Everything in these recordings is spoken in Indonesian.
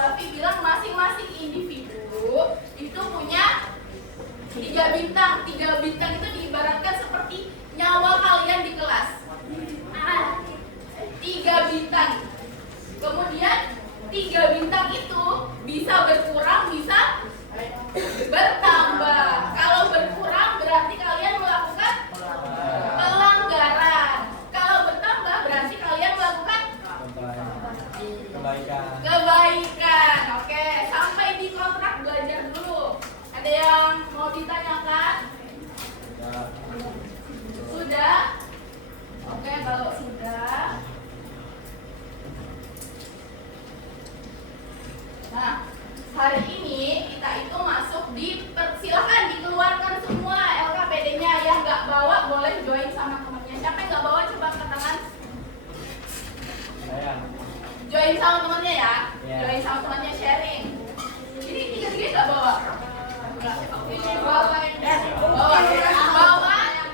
Wafi bilang masing-masing individu itu punya 3 bintang. 3 bintang itu diibaratkan seperti nyawa kalian di kelas. 3 bintang. Kemudian 3 bintang itu bisa berkurang, bisa bertambah. Kalau berkurang berarti kalian melakukan pelanggaran. Kalau bertambah berarti kalian melakukan kebaikan. Oke, sampai di kontrak belajar dulu. Ada yang mau ditanyakan? Sudah? Oke, kalau sudah. Nah, hari ini kita itu masuk di silakan dikeluarkan semua LKPD-nya. Yang nggak bawa boleh join sama temannya. Siapa yang nggak bawa coba angkat tangan. Join sama temannya ya. Join sama temannya sharing. Ini 3-3 nggak bawa. Ini bawa.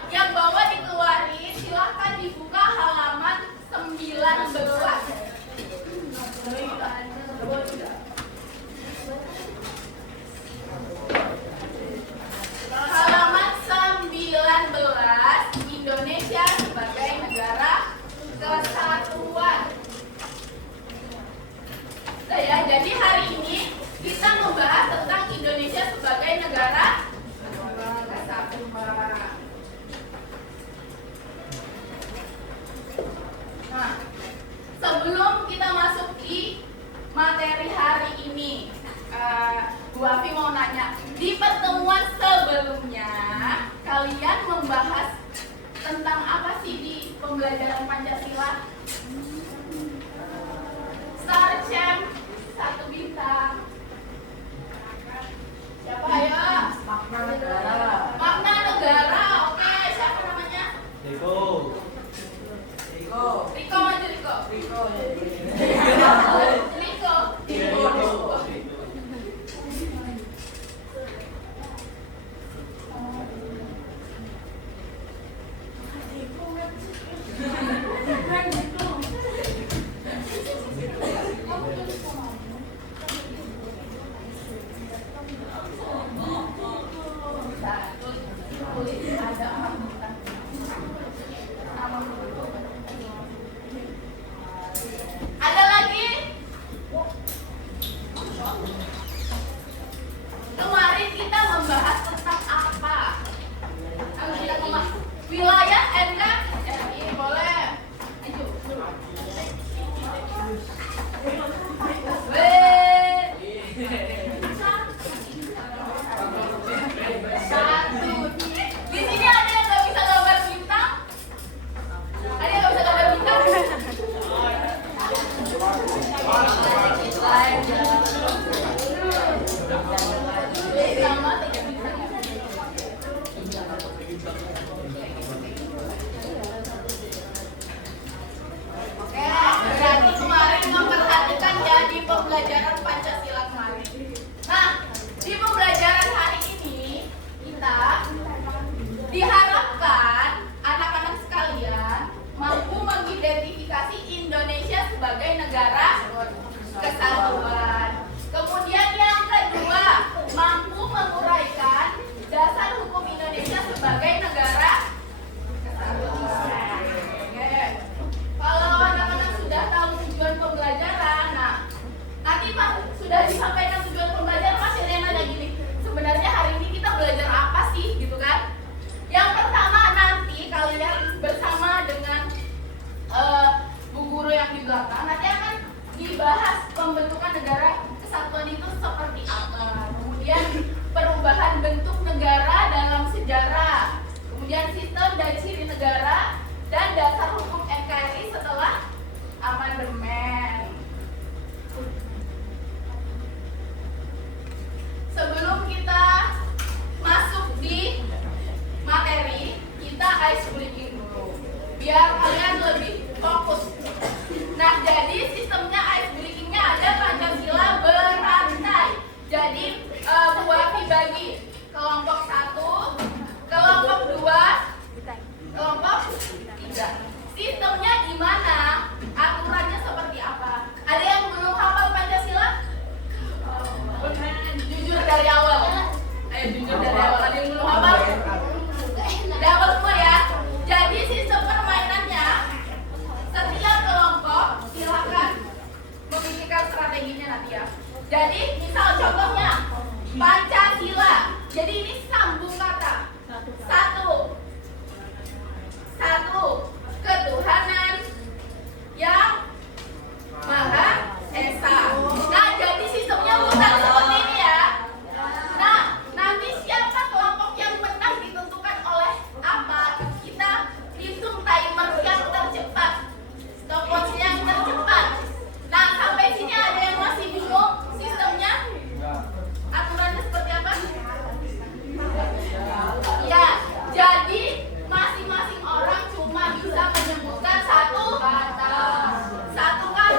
Yang bawa dikeluarin. Silahkan dibuka halaman 19. Halaman 19, Indonesia sebagai negara kesatuan. Nah ya, jadi hari ini kita membahas tentang Indonesia sebagai negara kesatuan. Nah, sebelum kita masuk di materi hari ini, Bu Afi mau nanya, di pertemuan sebelumnya kalian membahas tentang apa sih di pembelajaran Pancasila? Sarcem 1 bintang. Siapa ayo? Makna negara. Makna negara. Oke, siapa namanya? Riko. Riko maju Riko. Riko. Ada lagi? Kemarin kita membahas tentang apa? Kita membahas wilayah NKRI. Boleh. Ayo. Satu. Di sini ada yang nggak bisa gambar bintang? Ada yang nggak bisa gambar bintang? Oke, berarti kemarin memperhatikan ya di pembelajaran Pancasila kemarin. Nah, di pembelajaran hari ini kita diharapkan anak-anak sekalian mampu mengidentifikasi Indonesia sebagai negara kesatuan. Kemudian yang kedua, mampu menguraikan dasar hukum Indonesia sebagai negara kesatuan. Oke. Kalau anak-anak sudah tahu tujuan pembelajaran, nah nanti Pak sudah disampaikan tujuan pembelajaran, masih ada yang nanya gini, sebenarnya hari ini kita belajar apa sih, gitu kan? Yang pertama, nanti kalian bersama dengan Bu Guru yang di belakang nanti akan dibahas pembentukan negara kesatuan itu seperti apa, kemudian perubahan bentuk negara dalam sejarah, kemudian sistem dan ciri negara, dan dasar hukum NKRI setelah amandemen. Sebelum kita masuk di materi, kita ice breaking dulu biar kalian lebih fokus. Nah, jadi sistemnya ice breakingnya ada Pancasila berantai. Jadi Bu Afi bagi kelompok 1, kelompok 2, kelompok 3. Sistemnya gimana? Aturannya seperti apa? strateginya nanti ya. Jadi misal contohnya Pancasila. Jadi ini sambung kata. Satu ketuhanan yang Maha Esa. Nah, jadi sistemnya mutar seperti ini ya. Nah, nanti siapa kelompok yang menang ditentukan oleh apa? Kita hitung timer yang tercepat, stopwatch yang tercepat. Nah, sampai sini ada yang masih bingung sistemnya? Aturannya seperti apa? Ya, jadi masing-masing orang cuma bisa menyebutkan satu kata, bukan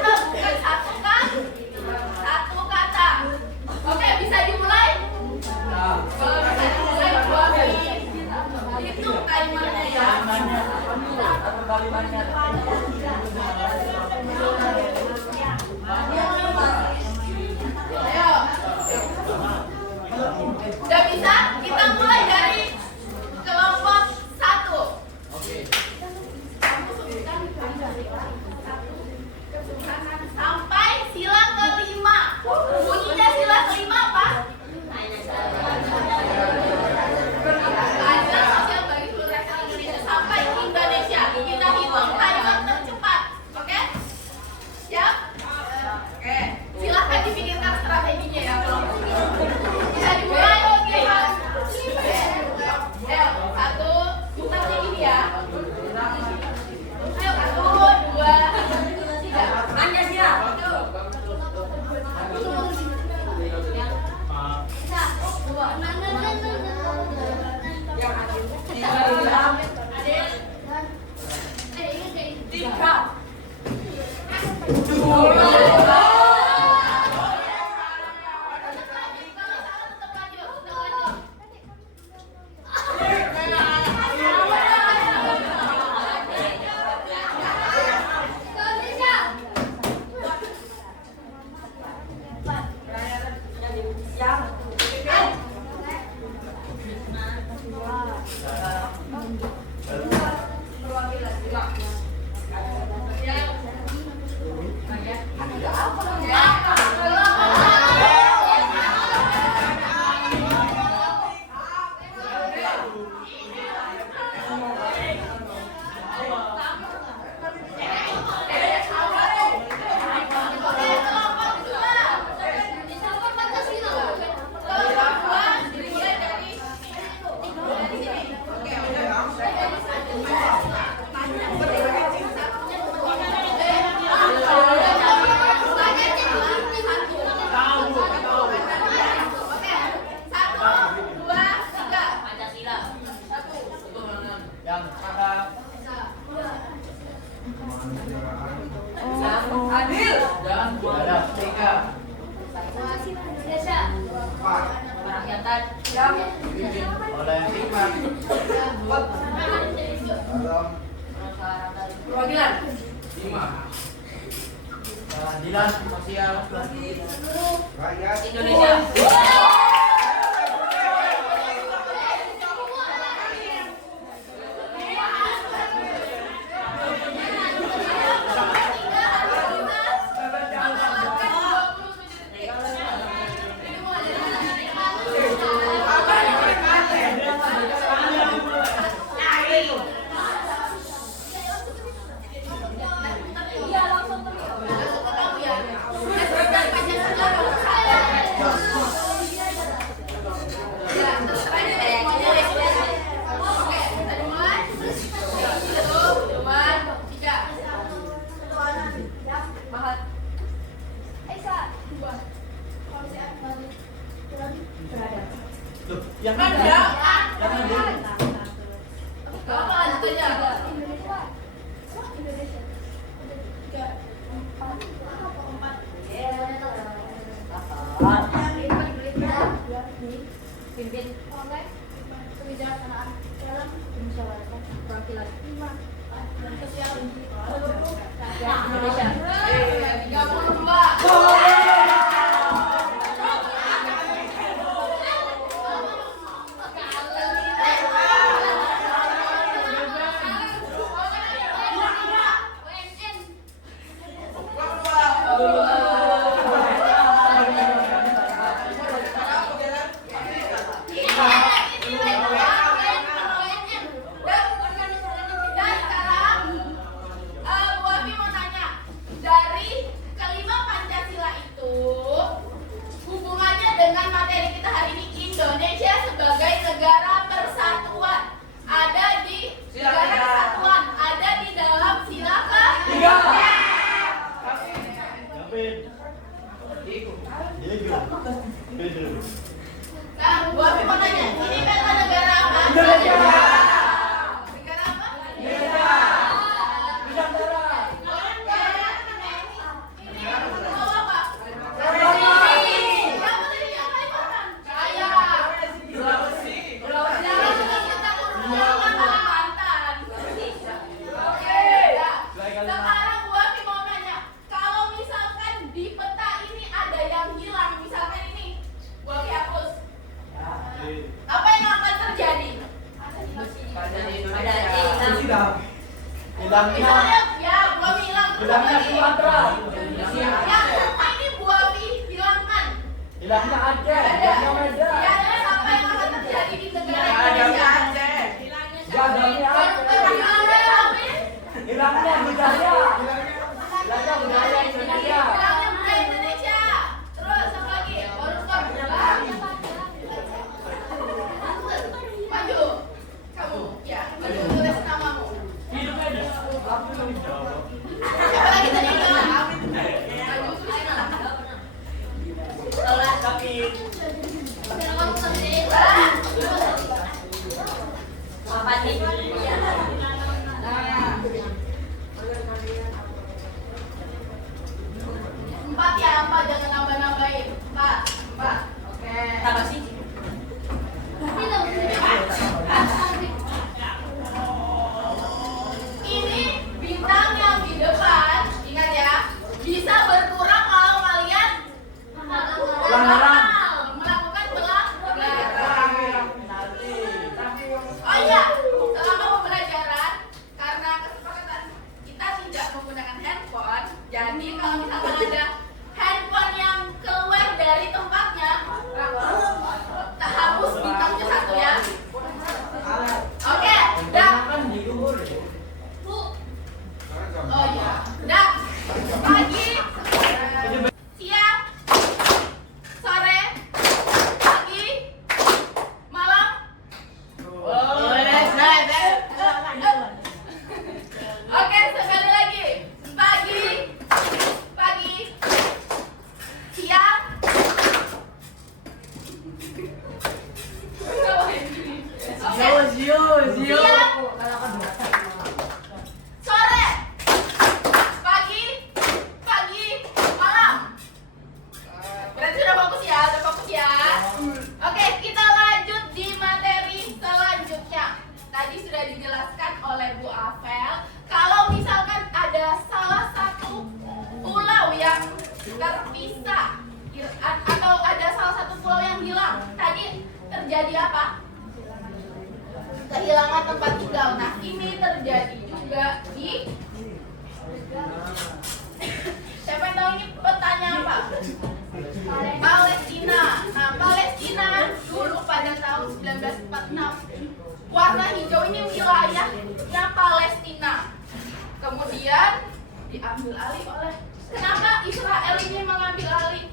satu kata. Oke, bisa dimulai? Kalau bisa dimulai 2 menit. Itu timernya ya. Satu kali banyak. Ayo. Udah bisa? Kita mulai dari kelompok 1. Kamu sebutkan ketuhanan sampai sila kelima. Bunyinya sila kelima apa? Keadilan sosial bagi seluruh rakyat Indonesia sampai Indonesia. Kita hitung timer tercepat. Oke? Siap? Oke. Silahkan dipikirkan strateginya ya. Bisa dimulai. Ayo, 1, mutarnya gini ya. Ayo, 1, 2, 3. Pancasila. Adil dan Setika. Kerakyatan yang dipimpin oleh hikmat. Perwakilan 5. Keadilan sosial bagi rakyat Indonesia. Yang ada. Apa lanjut aja? Pimpin oleh kebijaksanaan dalam musyawarah perwakilan 5 dan sosial seluruh rakyat Indonesia. 32. Nah, gua mau nanya, ini peta negara apa? Indonesia. Negara apa? Indonesia. Nusantara. Ini mau apa? Sulawesi. Kamu tadi yang Kalimantan? Jaya. Sulawesi. Jangan suka kita urusan Kalimantan. Oke. Nah, sekarang gua mau nanya, kalau misalkan di peta ini ada yang hilang, misalkan ini, gua hapus. Apa yang akan terjadi? Hilangnya. Misalnya, ya, gua hilang. Hilangnya Sumatera. Yang ini gua hilangkan. Hilangnya Aceh. Ada. Hilangnya Medan. Ya, terus apa yang akan terjadi di negara Hilangnya Indonesia? Hilangnya Aceh. Hilangnya budaya. Hilangnya budaya Indonesia. Hilangnya budaya Indonesia. Terus apa lagi? Baru stop. Maju. Kamu, ya. Maju tulis namamu. Siapa lagi tadi bilang? Maju tulis nama. Empat ya, empat, jangan nambah-nambahin. Empat. Oke. Ini bintang yang di depan, ingat ya, bisa berkurang kalau kalian Pelanggaran. melakukan pelanggaran. Oh iya, selama pembelajaran, karena kesepakatan kita tidak menggunakan handphone, jadi kalau misalkan ada handphone yang keluar dari tempatnya, tak hapus bintangnya satu ya. Oke, udah. Oh iya, udah. Pagi, siang, sore, pagi, malam. Oke, sekali lagi. Pagi, siang. Sore, pagi, malam. Berarti udah fokus ya, Oke, kita lanjut di materi selanjutnya. Tadi sudah dijelaskan oleh Bu Avel, kalau misalkan ada salah satu pulau yang terpisah atau ada salah satu pulau yang hilang, tadi terjadi apa? Kehilangan tempat tinggal. Nah, ini terjadi juga di siapa yang tahu ini petanya apa? Palestina. Nah, Palestina dulu pada tahun 1946 warna hijau ini wilayahnya Palestina. Kemudian diambil alih oleh, kenapa Israel ini mengambil alih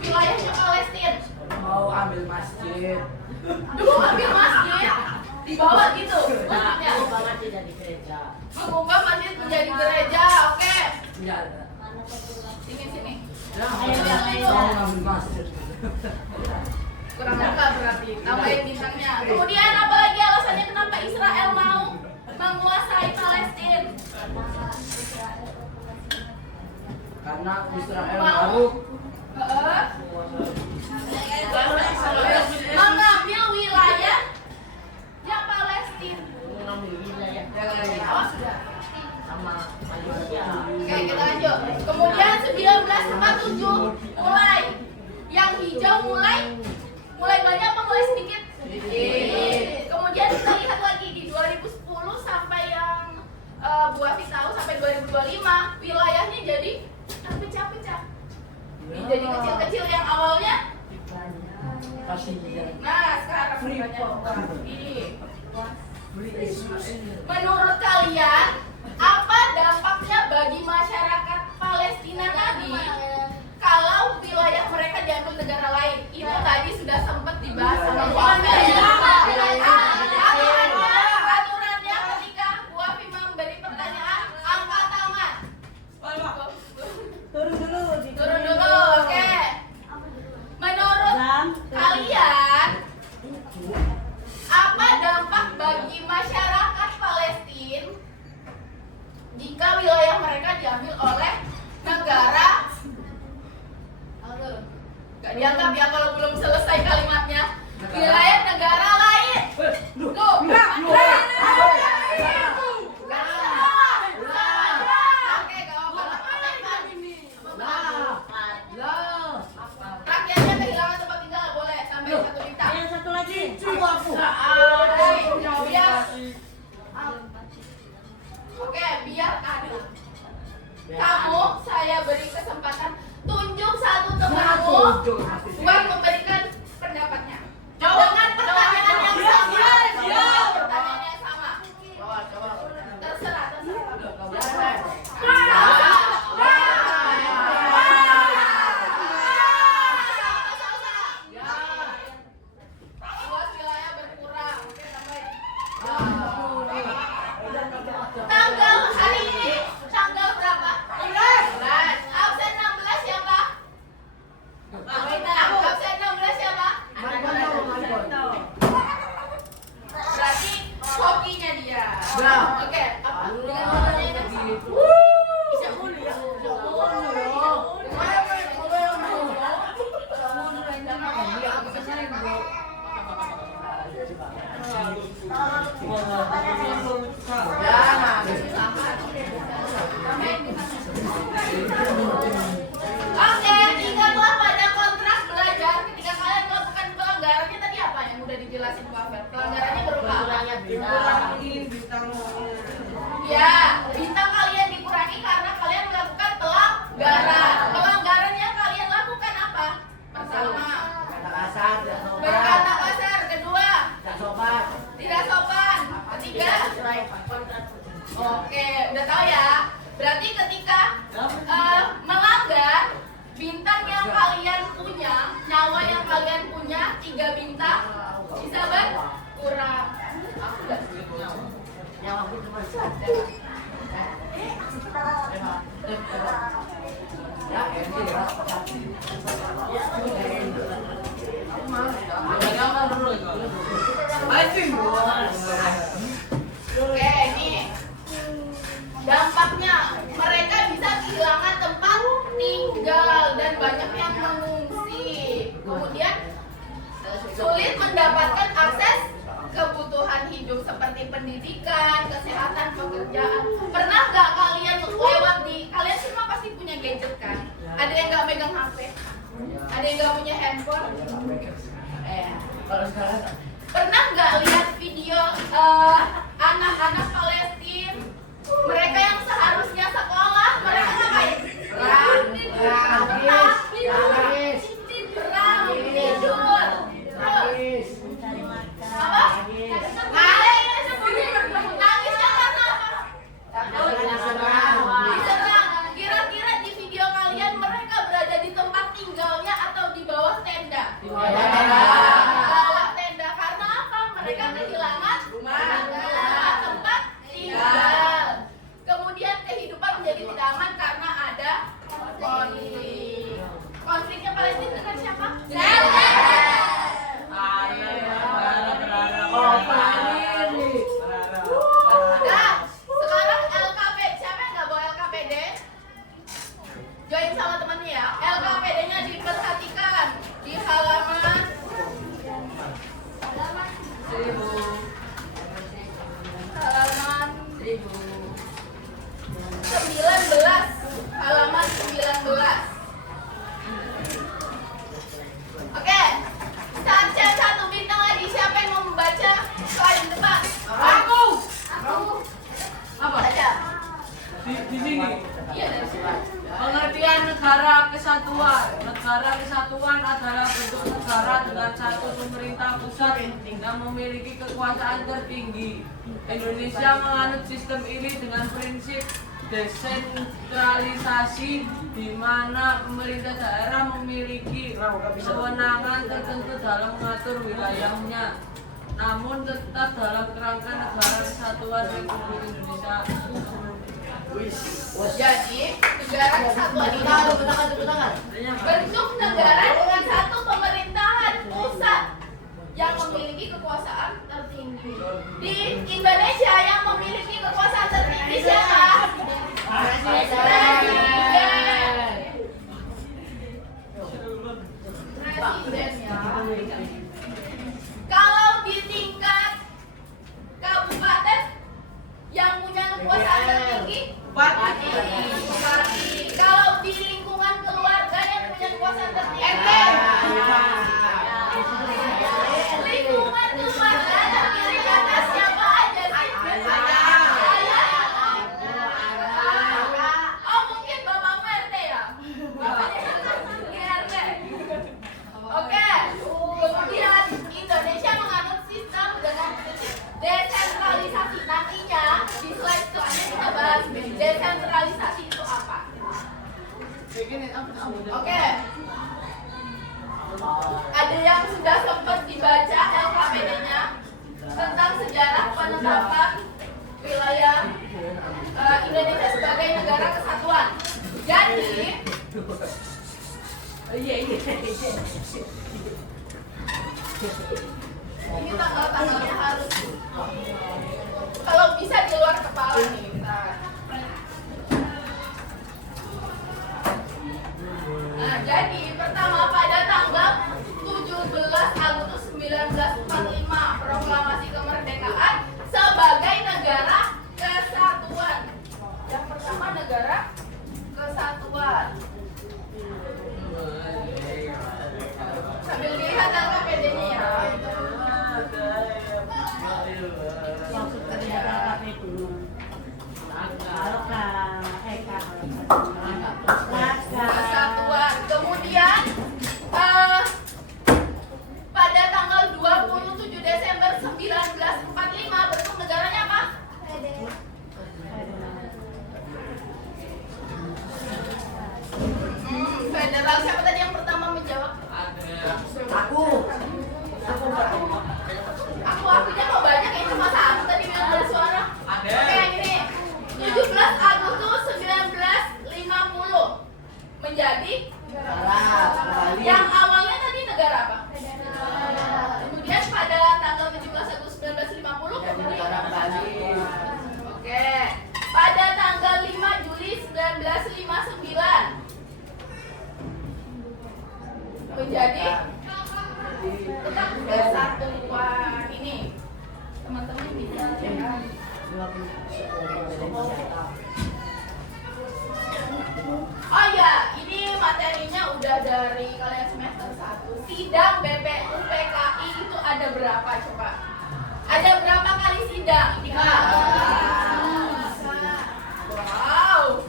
wilayahnya Palestina? Mau ambil masjid. Dulu ambil masjid di bawah gitu. Maksudnya mengubah masjid menjadi gereja. Oke. Sini. Mau ambil masjid. Kurang lengkap berarti. Tambahin bintangnya. Kemudian apa lagi alasannya kenapa Israel mau menguasai Palestina? Karena Israel baru mengambil wilayah ya Palestina. Awas sudah. Oke, kita lanjut. Kemudian 1947 mulai yang hijau mulai banyak apa mulai sedikit? Sedikit. Kemudian kita lihat lagi di 2010 sampai yang Bu Afi tahu sampai 2025 wilayahnya jadi terpecah-pecah. Jadi kecil-kecil yang awalnya. Nah, sekarang banyak. Ini. Menurut kalian apa dampaknya bagi masyarakat Palestina tadi kalau wilayah mereka diambil negara lain? Itu tadi sudah sempat dibahas sama Bu Afi. Aturannya ketika Bu Afi memberi pertanyaan, angkat tangan. Turun dulu. Dianggap ya kalau belum selesai kalimatnya. Wilayah negara lain. Tuh. Oke, kalau rakyatnya kehilangan tempat tinggal boleh sampai 1 bintang. Yang satu lagi. Oke, biar adil. Kamu saya beri kesempatan tunjuk satu temanmu buat memberikan pendapatnya. Dengan pertanyaan yang sama. Pertanyaan yang sama. Terserah. Luas wilayah berkurang. Oke, sampai. Tanggal hari ini tanggal berapa? 11. Absen 16 siapa? Absen 16 siapa? Berarti kopinya dia. Oke, apa? Dengan pertanyaan yang sama. Bisa Oke, ingatlah pada kontrak belajar ketika kalian melakukan pelanggarannya tadi apa yang udah dijelasin Pak Fer? Pelanggarannya berupa apa? Ya, bintang kalian dikurangi karena kalian melakukan pelanggaran. Pelanggaran yang kalian lakukan apa? Pertama, berkata kasar. Kedua, tidak sopan. Ketiga, oke, udah tahu ya. Berarti ketika melanggar, bintang yang kalian punya, nyawa yang kalian punya 3 bintang bisa berkurang. Oke, ini dampaknya mereka bisa kehilangan tempat tinggal dan banyak yang mengungsi. Kemudian sulit mendapatkan akses kebutuhan hidup seperti pendidikan, kesehatan, pekerjaan. Pernah nggak kalian lewat kalian semua pasti punya gadget kan? Ada yang nggak megang HP? Ada yang nggak punya handphone? Pernah nggak lihat video anak-anak Palestina? Mereka yang seharusnya sekolah, mereka ngapain? Nangisnya karena apa? Diserang. Kira-kira di video kalian mereka berada di tempat tinggalnya atau di bawah tenda? Bawah tenda. Karena apa? Mereka kehilangan tempat tinggal. Kemudian kehidupan menjadi tidak aman karena ada konflik. Konfliknya Palestina dengan siapa? Nah, sekarang LKP. Siapa yang nggak bawa LKPD? Join sama temennya ya. LKPD-nya diperhatikan di halaman 19. Halaman 19. Oke. Absen 1 bintang lagi. Siapa yang mau membaca slide depan? Aku. Apa? Baca. Di sini. Iya, dari sini. Pengertian negara kesatuan. Negara kesatuan adalah bentuk negara dengan satu pemerintah pusat yang memiliki kekuasaan tertinggi. Indonesia menganut sistem ini dengan prinsip desentralisasi, di mana pemerintah daerah memiliki kewenangan tertentu dalam mengatur wilayahnya, namun tetap dalam kerangka negara kesatuan Republik Indonesia. Jadi, negara kesatuan ini bentuk negara dengan satu pemerintahan pusat yang memiliki kekuasaan tertinggi. Di Indonesia yang memiliki kekuasaan tertinggi siapa? Presiden. Oke. Ada yang sudah sempat dibaca LKPD-nya tentang sejarah penetapan wilayah Indonesia sebagai negara kesatuan. Jadi ini tanggal-tanggalnya harus kalau bisa di luar kepala nih. Nah, jadi pertama pada tanggal 17 Agustus 1945 proklamasi kemerdekaan sebagai negara kesatuan. Yang pertama negara kesatuan. Sambil lihat LKPD-nya ya. Kesatuan. Kemudian pada tanggal 27 Desember 1945 bentuk negaranya apa? Federal. Siapa tadi yang pertama menjawab? Akunya kok banyak ya, cuma satu tadi bilang ada suara. Oke, ini 17 Agustus 1950 menjadi yang awalnya tadi negara apa? Kemudian pada tanggal 17 Agustus 1950 Oke. Pada tanggal 5 Juli 1959 menjadi tetap kesatuan. Ini teman-teman bisa ya. Oh ya, ini materinya udah dari kalian semester 1. Sidang BPUPKI itu ada berapa coba? Ada berapa kali sidang? Wow.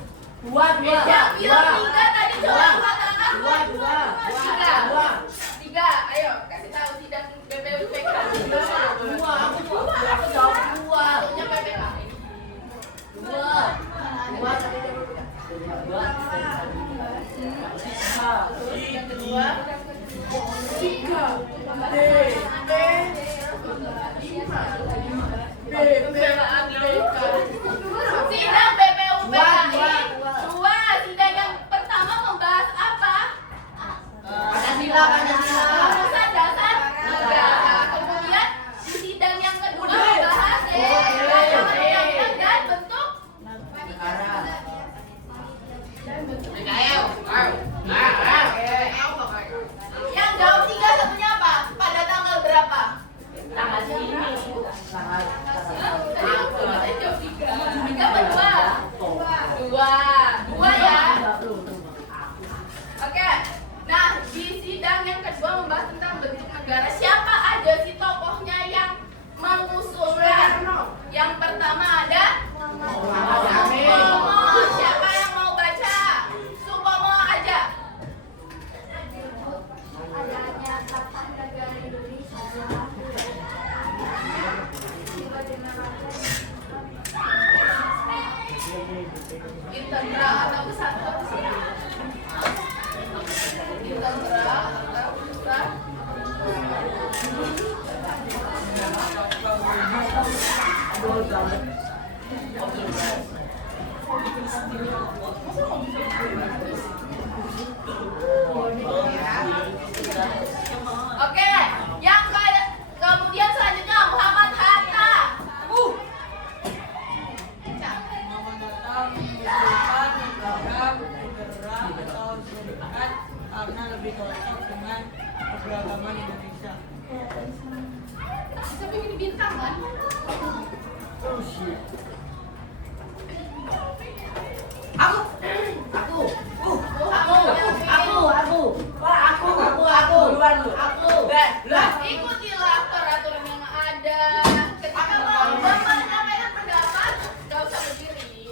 Yang bilang 3 tadi coba katakan. 3. Ayo kasih tahu sidang BPUPKI. 2. Aku jawab 2. Satunya PPKI. 2. Yang kedua 3. Sidang BPUPKI 2. Sidang yang pertama membahas apa? Pancasila. Urusan dasar negara. Kemudian di sidang yang kedua membahas undang-undang dan bentuk negara. Yang jawab 3 satunya apa? Pada tanggal berapa? Tanggal segini. Saya jawab 3. 3 apa 2? 2 ya. Oke. Nah, di sidang yang kedua membahas tentang bentuk negara. Siapa aja sih tokohnya yang mengusulkan? Yang pertama ada Supomo. Siapa yang mau baca? Supomo aja. Adanya tata negara Indonesia. Intendra atau kesatuan sih? Intendra atau pusat? Oke, yang kemudian selanjutnya Muhammad Hatta. Karena lebih cocok dengan keberagaman Indonesia. Bisa bikin bintang kan? Ikutilah peraturan yang ada. Ketika mau menyampaikan pendapat, nggak usah berdiri.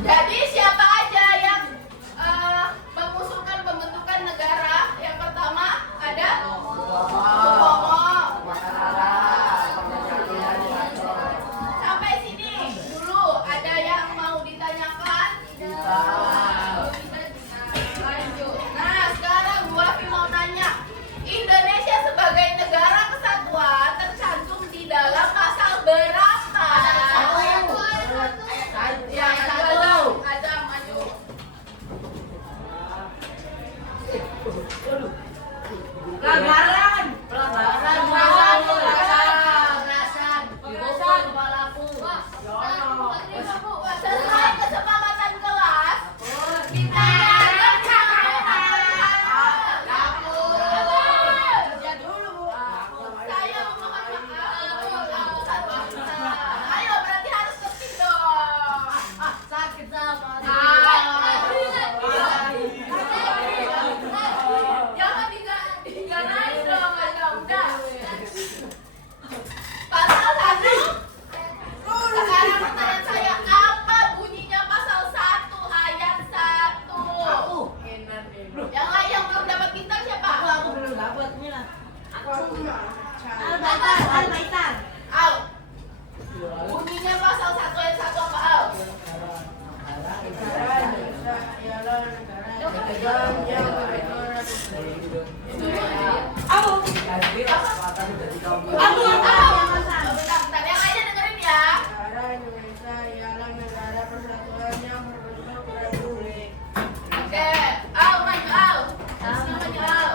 Jadi siapa aja yang mengusulkan pembentukan negara? Yang pertama ada Supomo. Al. Bunyinya pasal 1 ayat 1 apa Al? Bentar, yang lainnya dengerin ya. Oke, Al, maju Al. Terusnya maju Al.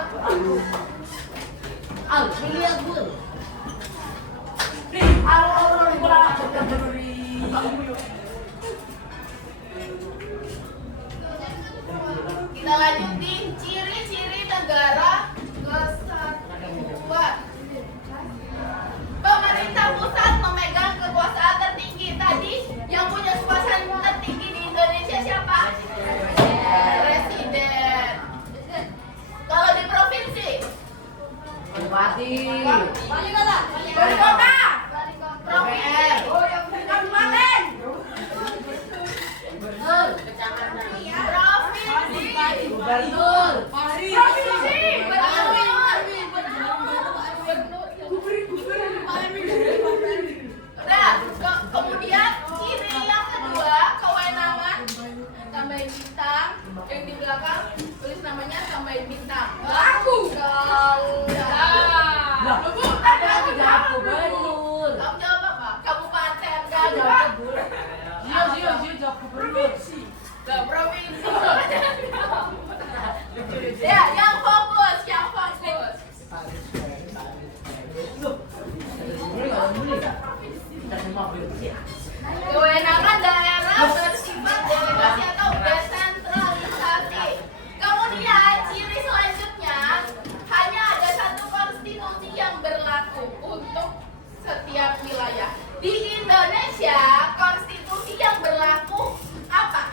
Kita lanjutin ciri-ciri negara kesatuan. Pemerintah pusat memegang kekuasaan tertinggi. Tadi yang punya kekuasaan tertinggi di Indonesia siapa? Presiden. Kalau di provinsi? Bupati. Wali kota. Provinsi. Kabupaten. Provinsi. Gubernur. Provinsi. Udah. Kemudian ciri yang kedua, kewenangan. Tambahin bintang. Yang di belakang tulis namanya tambahin bintang. Aku. Gubernur. Kamu jawab apa? Kabupaten. Jawab gubernur. Provinsi. Ya, yang fokus. Kewenangan daerah bersifat delegasi atau desentralisasi. Kemudian ciri selanjutnya, hanya ada satu konstitusi yang berlaku untuk setiap wilayah. Di Indonesia, konstitusi yang berlaku apa?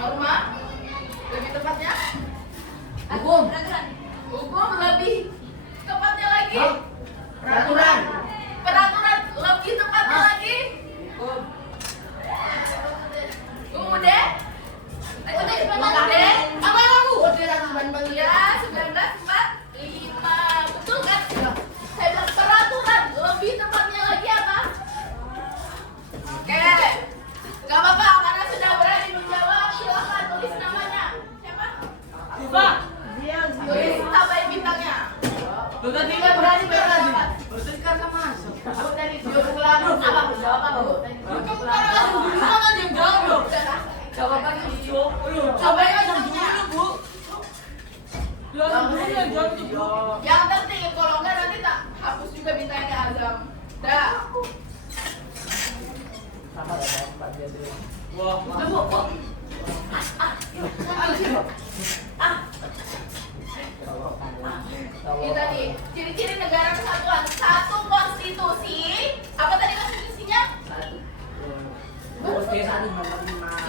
Norma? Lebih tepatnya? Hukum. Hukum lebih tepatnya lagi? Peraturan. Peraturan lebih tepatnya lagi? Kemudian? Ya, 1945. Betul kan? Saya bilang peraturan lebih tepatnya lagi apa? Oke. Gak apa-apa karena sudah berani menjawab. Silakan tulis namanya. Siapa? Tulis tambahin bintangnya. Tadi Tidak berani menjawab. Bertengkar sama masuk. Aku tadi jawab apa? Jawab apa, Bu? Kamu kan yang jawab. Jawab apa? Coba aja dulu, Bu. Yang jawab itu, Bu. Yang penting kalau enggak nanti tak hapus juga bintangnya Azam. Dah. Wah, udah, Bu. Ini tadi ciri-ciri negara kesatuan. Satu konstitusi. Apa tadi konstitusinya?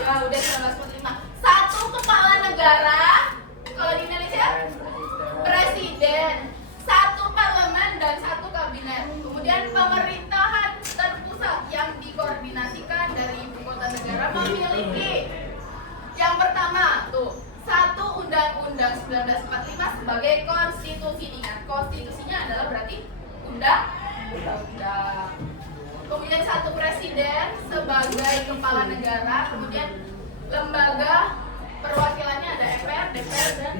Ya udah 1945. Satu kepala negara. Kalau di Indonesia presiden. Satu parlemen dan satu kabinet. Kemudian pemerintahan terpusat yang dikoordinasikan dari ibu kota negara memiliki yang pertama tuh satu Undang-Undang 1945 sebagai konstitusi. Ingat, konstitusinya adalah berarti undang-undang. Kemudian satu presiden sebagai kepala negara. Kemudian lembaga perwakilannya ada MPR, DPR dan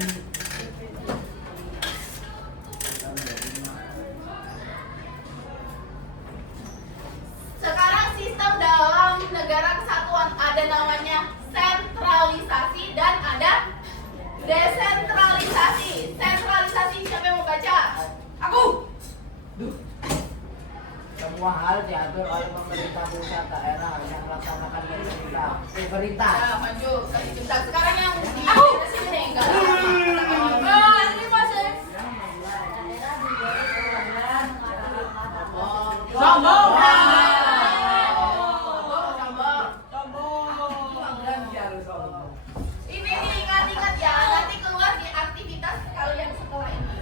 sekarang sistem dalam negara kesatuan ada namanya sentralisasi dan ada desentralisasi. Sentralisasi siapa yang mau baca? Aku. Semua hal diatur oleh pemerintah pusat, daerah yang melaksanakan pemerintah. Nah, maju kasih cinta. Sekarang yang di sini nih enggak ada. Ini masih. Sombong. Ini nih ingat-ingat ya, nanti keluar di aktivitas kalian setelah ini.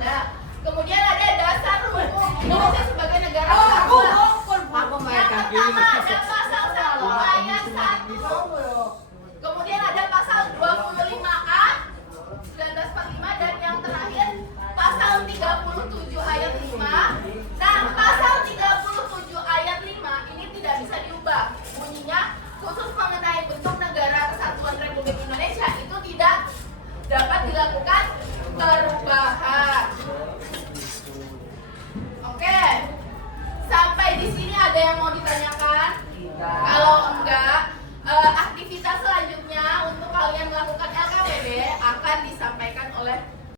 Nah, kemudian ada dasar hukum Indonesia sebagai negara kesatuan. Yang pertama